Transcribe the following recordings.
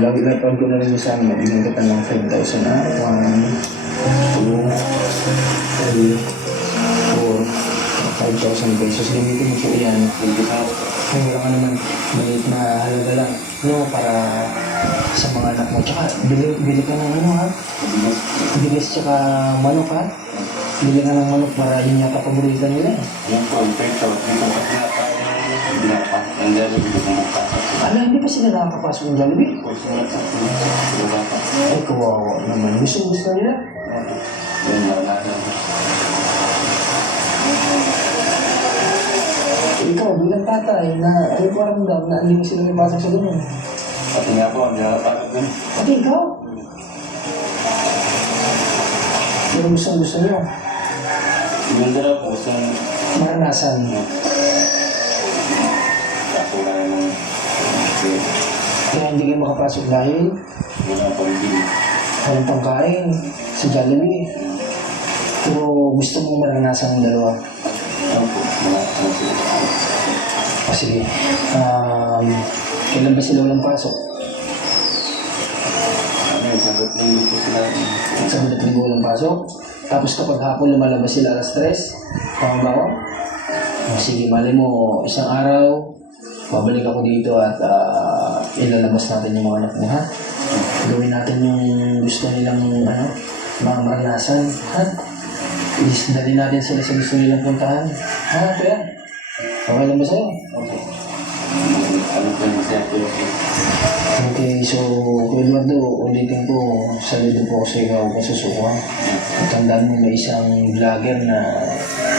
Lagi na ko na rin sa amin, bigyan kita ng 5,000 na. 1, 2, 3, 4, 5,000 pesos. Gamitin mo po yan. Ay, wala ka naman. Maliit na halaga lang. No, para sa mga anak mo. Tsaka, bili ka ng ano ha? Bilis tsaka manok ha? Bili ka ng manok para yun yata paborito nila. Yan po, ang peso. Ang Jollibee ko mukha. Ano, hindi pa sila nakakapasok ng Jollibee? Ay, kawawa naman. Gusto nila? Yan, wala na. Ikaw, bilang tatay, na ano ko ramdam na hindi mo sila may pasok sa ganun. Pati nga po, hindi nakapagod dun. Pati ikaw? Pero gusto nyo? Yung dala po, sa Maranasan. kakula naman. Kaya hindi kayo makapasok dahil Wala pang bili. walang pangkain sa Jollibee. Pero gusto mong maranasan ng dalawa. Ano po, wala pang sila. O sige, kailan ba sila walang pasok? Ano yung sagot na hindi po sila. Sa mga linggo walang pasok. Tapos kapag hapon lumalabas sila alas 3, tama ba ako? O sige, mali mo, isang araw, babalik ako dito at ilalabas natin yung mga anak mo, ha? Gawin natin yung gusto nilang, mga maranasan, ha? Dali natin sila sa gusto nilang puntahan. Ha, kuya? Okay lang ba sa'yo? Okay. Ano po yung masaya po yung Okay, so, Kuya Eduardo, ulitin ko, saludo po ako sa ikaw kasusuko, ha? At tandaan mo may isang vlogger na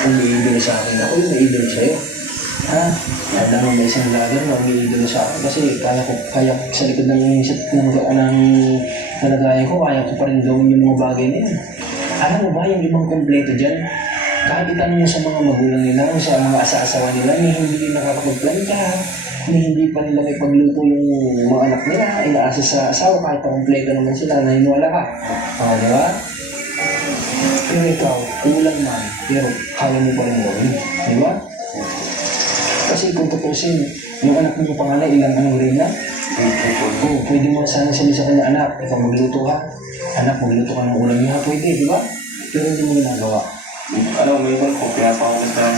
umiidol sa akin. Ako yung naidol sa'yo. Ha? Tandaan mo may isang vlogger na umiidol sa akin. Kasi kaya sa likod ng nalagayan ko, kaya ko pa rin gawin yung mga bagay na yun. Alam mo ba yung ibang kompleto dyan? Kahit itanong mo sa mga magulang nila o sa mga asa-asawa nila, hindi nakakapagplanta, hindi pa nila may pagluto yung mga anak nila, inaasa sa asawa kahit pa kompleto naman sila, naniniwala ka. Di ba? Pero ikaw, kulang man, pero kaya mo pa rin gawin. Di ba? Kasi kung tutusin, yung anak mo yung pangalan, ilang anong grade na? Pwede mo sana sabi sa kanya, anak, ikaw magluto ka. Anak, magluto ka ng ulam niya, pwede, di ba? Pero hindi mo ginagawa. Ano, may ibang po, pinapakawas na lang.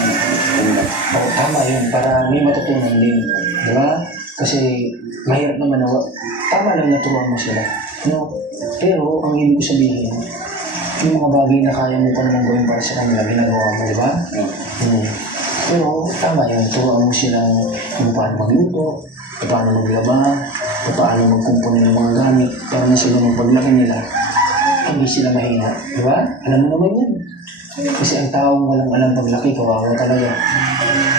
Tama yun, para may matutunan din. Di ba? Kasi mahirap naman na, tama lang naturuan mo sila. No? Pero, ang ibig ko sabihin, yung mga bagay na kaya mo pa naman gawin para sa kanila, ginagawa mo, di ba? Pero, tama yun, turuan mo silang kung paano magluto, kung paano maglaba, kung paano magkumpuni ng mga gamit, para na sila magpaglaki nila, hindi sila mahina. Di ba? Alam mo naman yan. Kasi ang taong walang alam paglaki, kawawa talaga.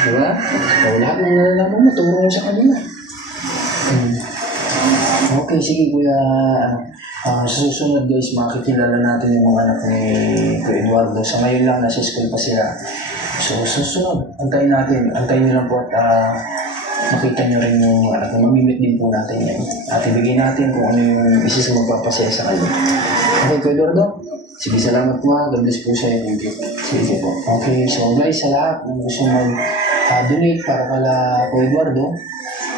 Di ba? So, lahat ng nalalaman mo, turo mo sa kanila. Okay, sige kuya. Sa susunod guys, makikilala natin yung mga anak ni Kuya Eduardo. Sa ngayon lang, nasa school pa sila. So, susunod, antayin natin. Antayin nyo lang po at makita nyo rin yung anak na mamimit din po natin yan. At ibigay natin kung ano yung isa sa magpapasaya sa kanya. Okay, Kuya Eduardo? Sige, salamat po ha. God bless po sa inyo. Sige po. Okay, so guys, sa lahat kung gusto mag-donate para kala Kuya Eduardo,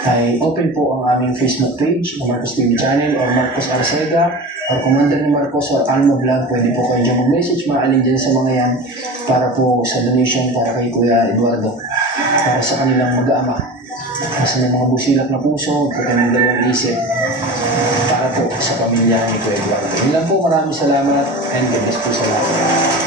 ay open po ang aming Facebook page, ng Marcos TV Channel or Marcos Arcega or Commander ni Marcos or Alma Vlog. Pwede po kayo dyan mag-message, maalin dyan sa mga yan para po sa donation para kay Kuya Eduardo, para sa kanilang mag-aama. Kasi may mga busilak na puso, pati ng dalawang isip para po sa pamilya ni Kuya Eduardo. Yun lang po, maraming salamat and God bless po sa lahat.